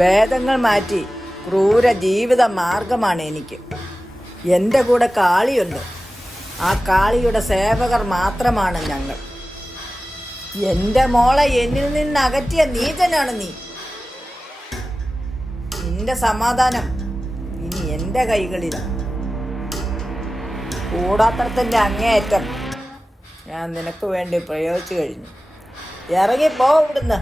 വേദങ്ങൾ മാറ്റി ക്രൂര ജീവിത മാർഗമാണ് എനിക്ക്. എൻ്റെ കൂടെ കാളിയുണ്ട്. ആ കാളിയുടെ സേവകർ മാത്രമാണ് ഞങ്ങൾ. എൻ്റെ മോളെ എന്നിൽ നിന്ന് അകറ്റിയ നീചനാണ് നീ. നിന്റെ സമാധാനം ഇനി എൻ്റെ കൈകളിലാണ്. കൂടാത്തരത്തിൻ്റെ അങ്ങേയറ്റം ഞാൻ നിനക്ക് വേണ്ടി പ്രയോഗിച്ചു കഴിഞ്ഞു. ഇറങ്ങിപ്പോ ഇവിടുന്ന്.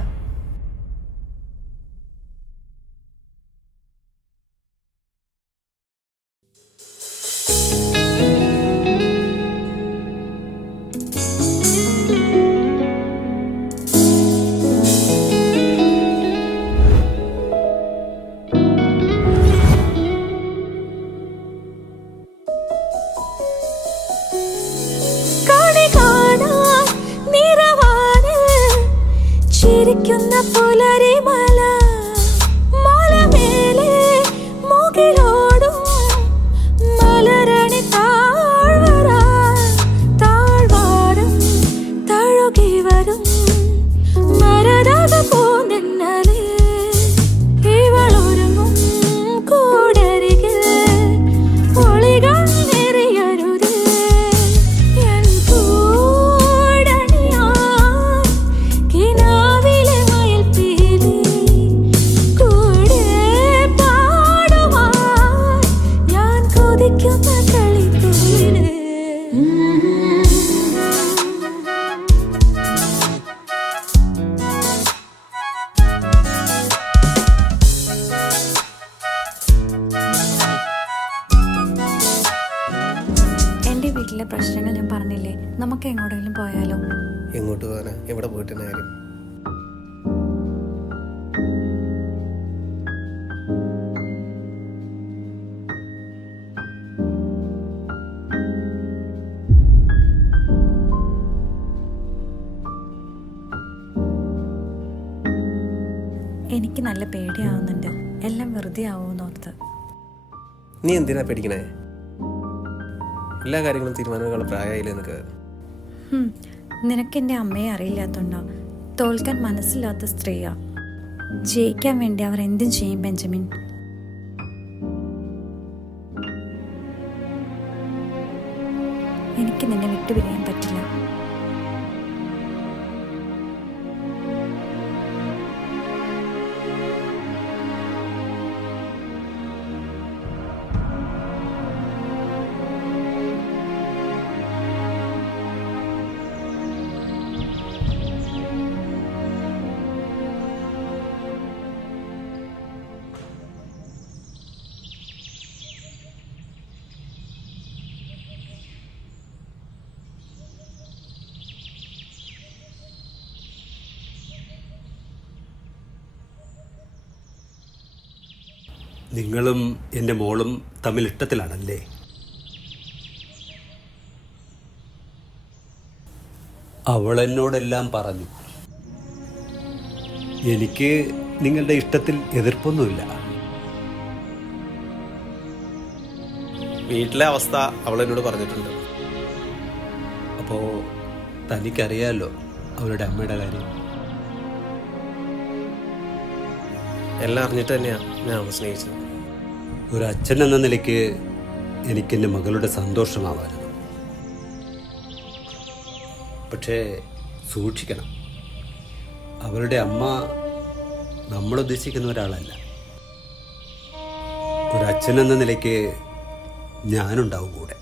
ചിരിക്കും നമുക്ക് എങ്ങോട്ടെങ്കിലും പോയാലോ? എങ്ങോട്ട് പോകാനാ? എവിടെ പോയിട്ട് കാര്യം? എനിക്ക് നല്ല പേടിയാവുന്നുണ്ട്, എല്ലാം വെറുതെ ആവുമെന്നോർത്ത്. നീ എന്തിനാ പേടിക്കണേ? എല്ലാ കാര്യങ്ങളും തീരുമാനങ്ങളുടെ പ്രായമായില്ലേ നിനക്ക്? നിനക്ക് എൻ്റെ അമ്മയെ അറിയില്ലാത്തോണ്ടാ. തോൽക്കാൻ മനസ്സില്ലാത്ത സ്ത്രീയാ. ജയിക്കാൻ വേണ്ടി അവർ എന്തും ചെയ്യും ബെഞ്ചമിൻ. എനിക്ക് നിന്നെ വിട്ടുപിരിയാൻ പറ്റില്ല. നിങ്ങളും എൻ്റെ മോളും തമ്മിൽ ഇഷ്ടത്തിലാണല്ലേ? അവളെന്നോടെല്ലാം പറഞ്ഞു. എനിക്ക് നിങ്ങളുടെ ഇഷ്ടത്തിൽ എതിർപ്പൊന്നുമില്ല. വീട്ടിലെ അവസ്ഥ അവളെന്നോട് പറഞ്ഞിട്ടുണ്ട്. അപ്പോൾ തനിക്കറിയാലോ അവരുടെ അമ്മയുടെ കാര്യം. എല്ലാം അറിഞ്ഞിട്ട് തന്നെയാണ് ഞാൻ അവളെ സ്നേഹിച്ചത്. ഒരു അച്ഛൻ എന്ന നിലയ്ക്ക് എനിക്കെൻ്റെ മകളുടെ സന്തോഷമാവായിരുന്നു. പക്ഷേ സൂക്ഷിക്കണം, അവളുടെ അമ്മ നമ്മളുദ്ദേശിക്കുന്ന ഒരാളല്ല. ഒരു അച്ഛൻ എന്ന നിലയ്ക്ക് ഞാനുണ്ടാവും കൂടെ.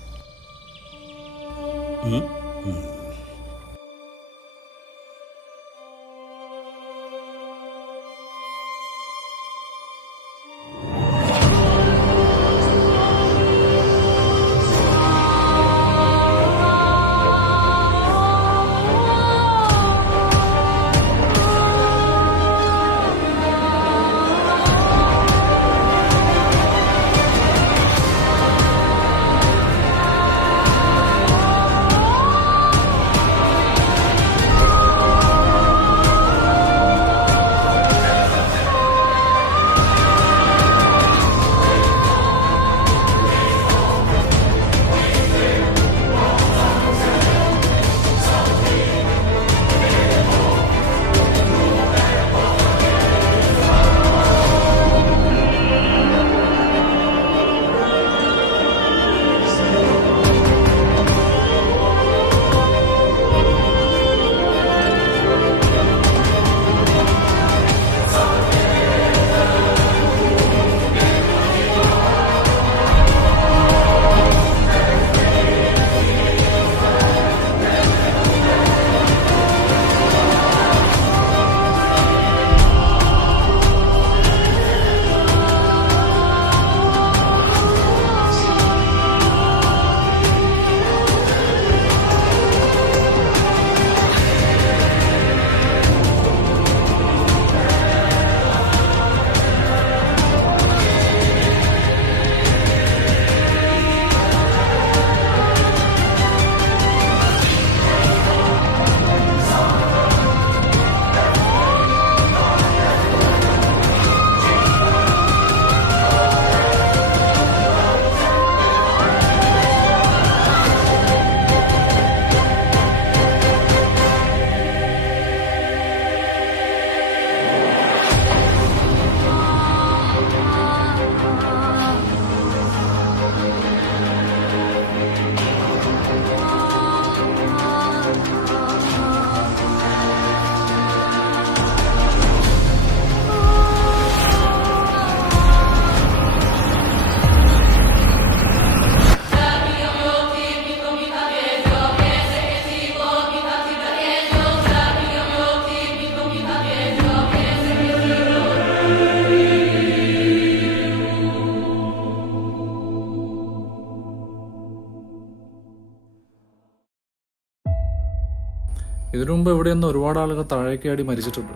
ഇതിനു മുമ്പ് ഇവിടെ നിന്ന് ഒരുപാട് ആളുകൾ താഴേക്കാടി മരിച്ചിട്ടുണ്ട്.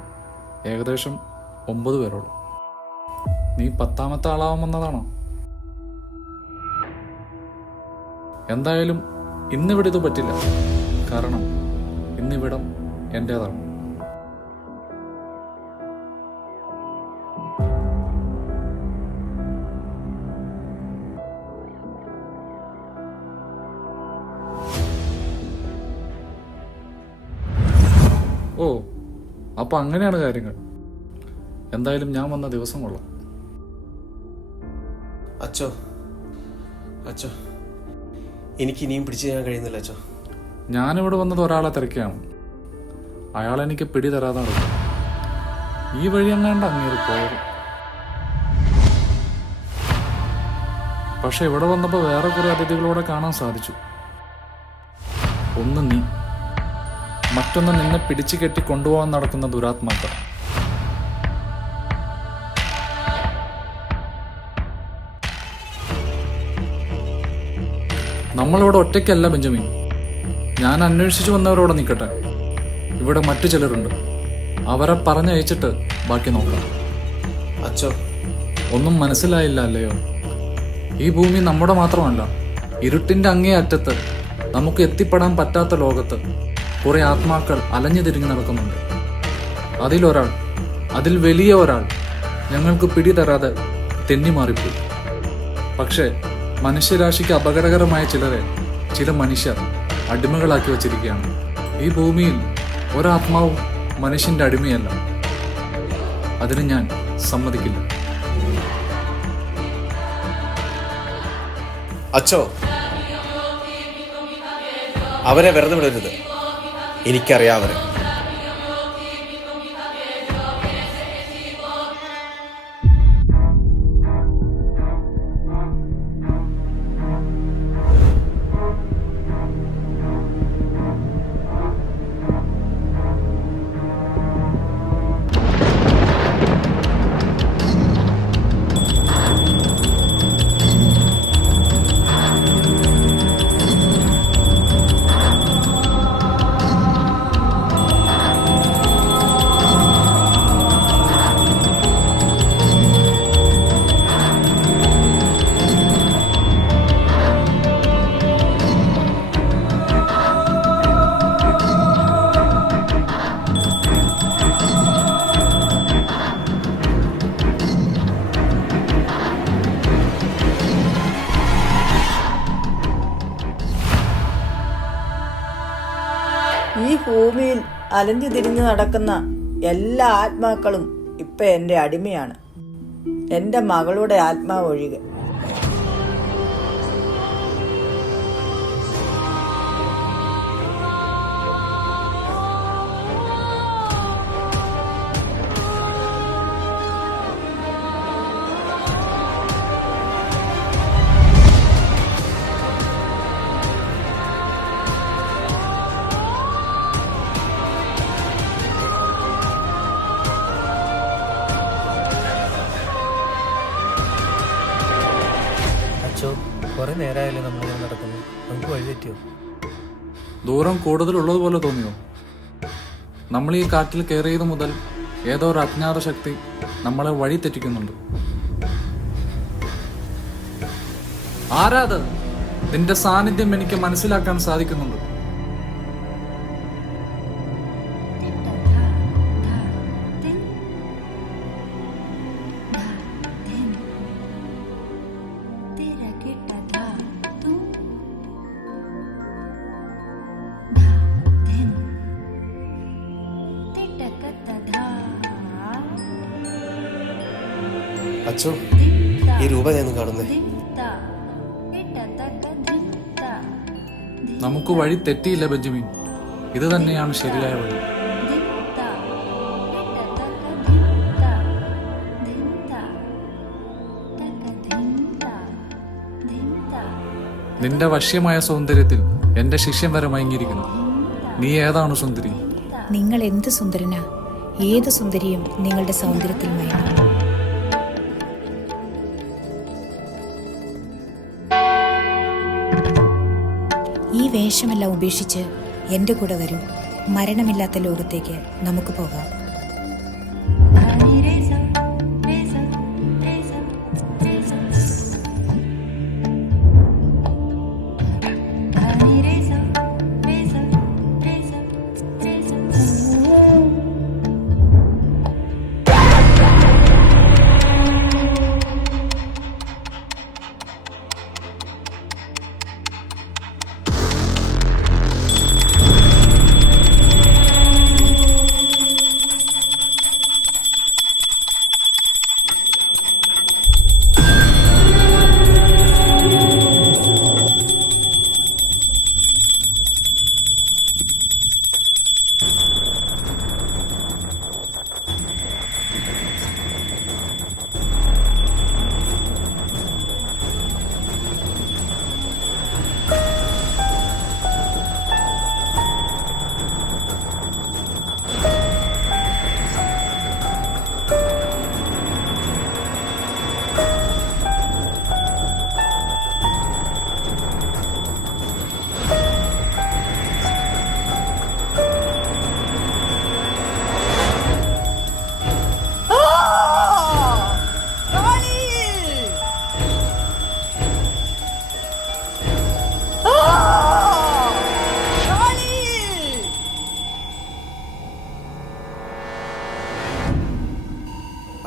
ഏകദേശം 9 പേരോളം. നീ 10ാമത്തെ ആളാവാമെന്നതാണോ? എന്തായാലും ഇന്നിവിടെ ഇത് പറ്റില്ല. കാരണം ഇന്നിവിടം എൻ്റേതാണ്. ഓ, അപ്പൊ അങ്ങനെയാണ് കാര്യങ്ങൾ. എന്തായാലും ഞാൻ വന്ന ദിവസം കൊള്ളാം. അച്ചോ, അച്ചോ, എനിക്ക് ഇനിയും പിടിച്ചു ചെയ്യാൻ കഴിയുന്നില്ല അച്ചോ. ഞാനിവിടെ വന്നത് ഒരാളെ തിരക്കുകയാണ്. അയാൾ എനിക്ക് പിടി തരാതാണ്. ഈ വഴി അങ്ങാണ്ട് അങ്ങേറി പോയത്. പക്ഷെ ഇവിടെ വന്നപ്പോൾ വേറെ കുറെ അതിഥികളോടെ കാണാൻ സാധിച്ചു. ഒന്ന് നീ, മറ്റൊന്ന് നിന്നെ പിടിച്ചു കെട്ടി കൊണ്ടുപോകാൻ നടക്കുന്ന ദുരാത്മാക്കൾ. നമ്മളിവിടെ ഒറ്റയ്ക്കല്ല ബെഞ്ചമിൻ. ഞാൻ അന്വേഷിച്ചു വന്നവരോടെ നിൽക്കട്ടെ. ഇവിടെ മറ്റു ചിലരുണ്ട്. അവരെ പറഞ്ഞയച്ചിട്ട് ബാക്കി നോക്കാം. അച്ചോ, ഒന്നും മനസ്സിലായില്ല അല്ലയോ? ഈ ഭൂമി നമ്മുടെ മാത്രമല്ല. ഇരുട്ടിന്റെ അങ്ങേ അറ്റത്ത് നമുക്ക് എത്തിപ്പെടാൻ പറ്റാത്ത ലോകത്ത് കുറെ ആത്മാക്കൾ അലഞ്ഞു തിരിഞ്ഞു നടക്കുന്നുണ്ട്. അതിലൊരാൾ, അതിൽ വലിയ ഒരാൾ ഞങ്ങൾക്ക് പിടി തരാതെ തെന്നിമാറിപ്പോയി. പക്ഷേ മനുഷ്യരാശിക്ക് അപകടകരമായ ചിലരെ ചില മനുഷ്യർ അടിമകളാക്കി വച്ചിരിക്കുകയാണ്. ഈ ഭൂമിയിൽ ഒരാത്മാവും മനുഷ്യന്റെ അടിമയല്ല. അതിന് ഞാൻ സമ്മതിക്കില്ല. അച്ചോ, അവരെ വെറുതെ വിടരുത്. എനിക്കറിയാവരെ. ഈ ഭൂമിയിൽ അലഞ്ഞു തിരിഞ്ഞു നടക്കുന്ന എല്ലാ ആത്മാക്കളും ഇപ്പൊ എൻ്റെ അടിമയാണ്. എൻ്റെ മകളുടെ ആത്മാവ് ഒഴികെ. കുറെ നേരമായാലേ നമ്മളിങ്ങനെ നടക്കുന്നു. നമുക്ക് വഴി തെറ്റിയോ? ദൂരം കൂടുതലുള്ളതുപോലെ തോന്നിയോ? നമ്മൾ ഈ കാട്ടിൽ കയറിയത് മുതൽ ഏതോ ഒരു അജ്ഞാത ശക്തി നമ്മളെ വഴി തെറ്റിക്കുന്നുണ്ട്. ആരാത്? നിന്റെ സാന്നിധ്യം എനിക്ക് മനസ്സിലാക്കാൻ സാധിക്കുന്നുണ്ട്. അച്ചോ, ഈ രൂപ ഞാൻ കാണുന്നേ. നമുക്ക് വഴി തെറ്റിയില്ല ബെഞ്ചമിൻ. ഇത് തന്നെയാണ് ശരിയായ വഴി. നിന്റെ വശ്യമായ സൗന്ദര്യത്തിൽ എന്റെ ശിഷ്യം വരെ മയങ്ങിയിരിക്കുന്നു. നീ ഏതാണ് സുന്ദരി? നിങ്ങൾ എന്ത് സുന്ദരനാ? ഏത് സുന്ദരിയും നിങ്ങളുടെ സൗന്ദര്യത്തിൽ മയങ്ങും. ഈ വേഷമെല്ലാം ഉപേക്ഷിച്ച് എൻ്റെ കൂടെ വരൂ. മരണമില്ലാത്ത ലോകത്തേക്ക് നമുക്ക് പോകാം.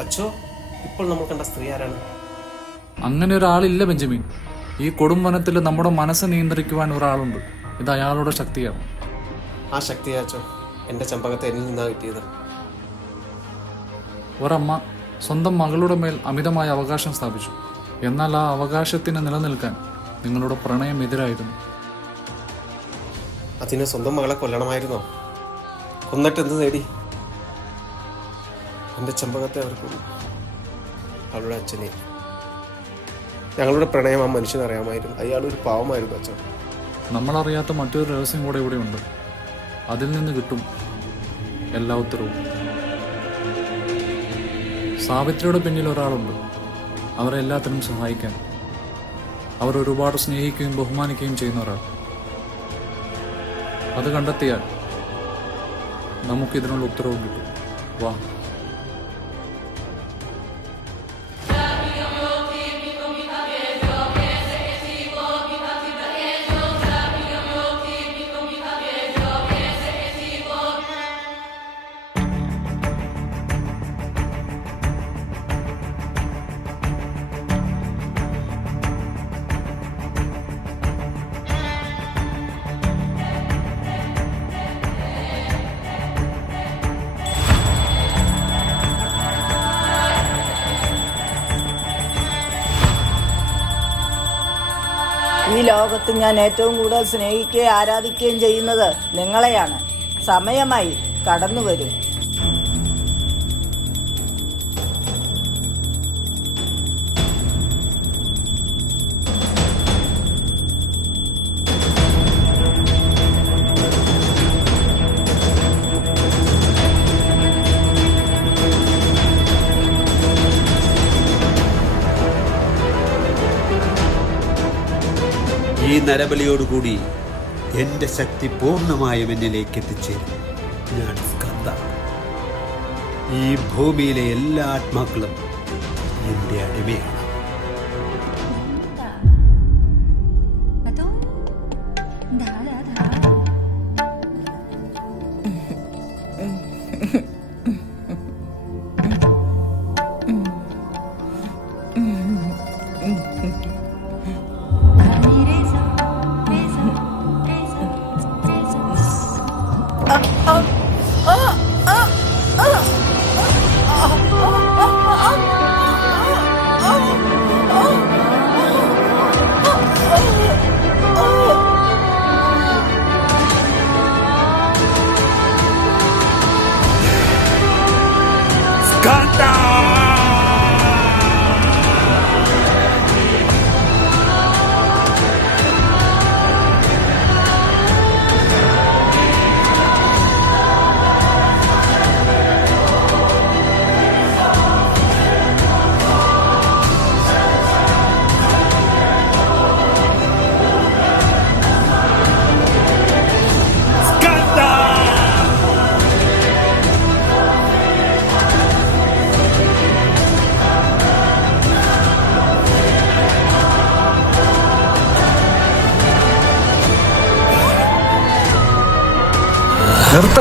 അച്ഛോ, ഇപ്പോൾ നമ്മൾ കണ്ട സ്ത്രീ ആരാണ്? അങ്ങനെ ഒരാളില്ല ബെഞ്ചമിൻ. ഈ കൊടും വനത്തിൽ നമ്മുടെ മനസ്സ് നിയന്ത്രിക്കുവാൻ ഒരാളുണ്ട്. ഇത് അയാളുടെ ശക്തിയാണ്. ആ ശക്തിയാ അച്ഛോ എൻ്റെ ചെമ്പകത്തെ എന്നിൽ നിന്നാണ് കിട്ടിയത്. ഒരമ്മ സ്വന്തം മകളുടെ മേൽ അമിതമായ അവകാശം സ്ഥാപിച്ചു. എന്നാൽ ആ അവകാശത്തിന് നിലനിൽക്കാൻ നിങ്ങളുടെ പ്രണയം എതിരായിരുന്നു. അതിന് സ്വന്തം മകളെ കൊല്ലണമായിരുന്നോ? കൊന്നിട്ട് എന്ത് നേടി? എൻ്റെ ചെമ്പകത്തെ അവർക്കും അവളുടെ അച്ഛനെ. ഞങ്ങളുടെ പ്രണയം ആ മനുഷ്യനറിയാമായിരുന്നു. അയാളൊരു പാവമായിരുന്നു അച്ഛൻ. നമ്മളറിയാത്ത മറ്റൊരു രഹസ്യം കൂടെ ഇവിടെയുണ്ട്. അതിൽ നിന്ന് കിട്ടും എല്ലാ ഉത്തരവും. സാവിത്രിയുടെ പിന്നിൽ ഒരാളുണ്ട്. അവരെ എല്ലാത്തിനും സഹായിക്കാൻ. അവർ ഒരുപാട് സ്നേഹിക്കുകയും ബഹുമാനിക്കുകയും ചെയ്യുന്ന ഒരാൾ. അത് കണ്ടെത്തിയാൽ നമുക്കിതിനുള്ള ഉത്തരവും കിട്ടും. വാ. ഈ ലോകത്ത് ഞാൻ ഏറ്റവും കൂടുതൽ സ്നേഹിക്കുകയും ആരാധിക്കുകയും ചെയ്യുന്നത് നിങ്ങളെയാണ്. സമയമായി, കടന്നു വരൂ. ഈ നരബലിയോടുകൂടി എൻ്റെ ശക്തി പൂർണ്ണമായും എന്നിലേക്ക് എത്തിച്ചേരും. ഞാൻ സ്കന്ദ. ഈ ഭൂമിയിലെ എല്ലാ ആത്മാക്കളും എൻ്റെ അടിമയാണ്. നിർത്ത.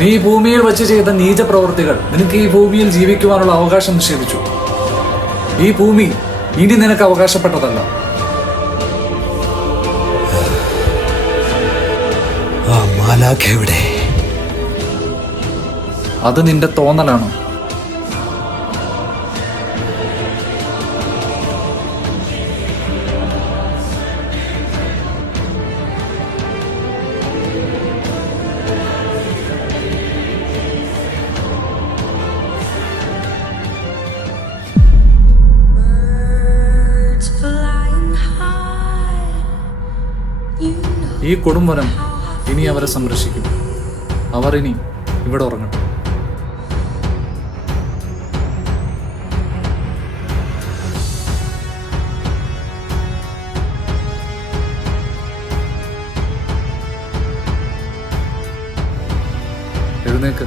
നീ ഭൂമിയിൽ വച്ച് ചെയ്ത നീച പ്രവൃത്തികൾ നിനക്ക് ഈ ഭൂമിയിൽ ജീവിക്കുവാനുള്ള അവകാശം നിഷേധിച്ചു. ഈ ഭൂമി ഇനി നിനക്ക് അവകാശപ്പെട്ടതല്ല. ആ മാലാഖ എവിടെ? അത് നിന്റെ തോന്നലാണ്. ഈ കൊടുംവനം ഇനി അവരെ സംരക്ഷിക്കും. അവർ ഇനി ഇവിടെ ഉറങ്ങട്ടെ. എഴുന്നേക്ക്.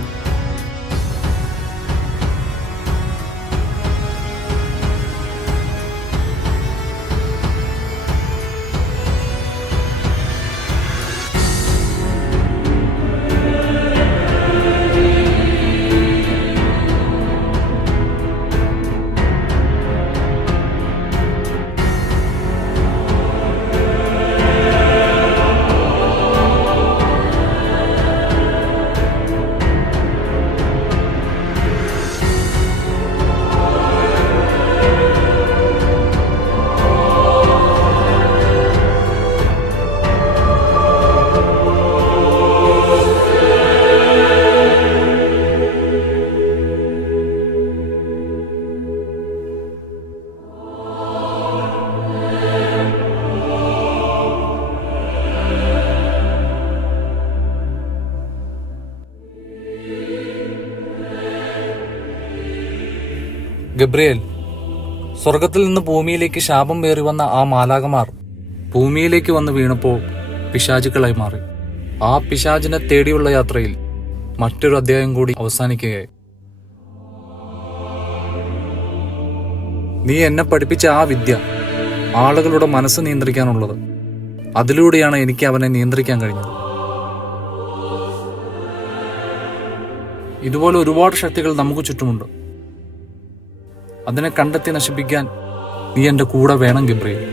ഗബ്രിയേൽ, സ്വർഗത്തിൽ നിന്ന് ഭൂമിയിലേക്ക് ശാപം വേറി വന്ന ആ മാലാഖമാർ ഭൂമിയിലേക്ക് വന്ന് വീണപ്പോൾ പിശാചുക്കളായി മാറി. ആ പിശാചിനെ തേടിയുള്ള യാത്രയിൽ മറ്റൊരു അധ്യായം കൂടി അവസാനിക്കുകയായി. നീ എന്നെ പഠിപ്പിച്ച ആ വിദ്യ ആളുകളുടെ മനസ്സ് നിയന്ത്രിക്കാനുള്ളത്. അതിലൂടെയാണ് എനിക്ക് അവനെ നിയന്ത്രിക്കാൻ കഴിഞ്ഞത്. ഇതുപോലെ ഒരുപാട് ശക്തികൾ നമുക്ക് ചുറ്റുമുണ്ട്. അതിനെ കണ്ടെത്തി നശിപ്പിക്കാൻ നീ എന്റെ കൂടെ വേണം ഗബ്രിയേൽ.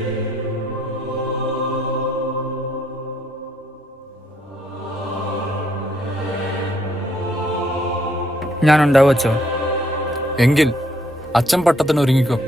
ഞാനുണ്ടാവും അച്ഛോ. എങ്കിൽ അച്ഛൻ പട്ടത്തിന് ഒരുങ്ങിക്കോ.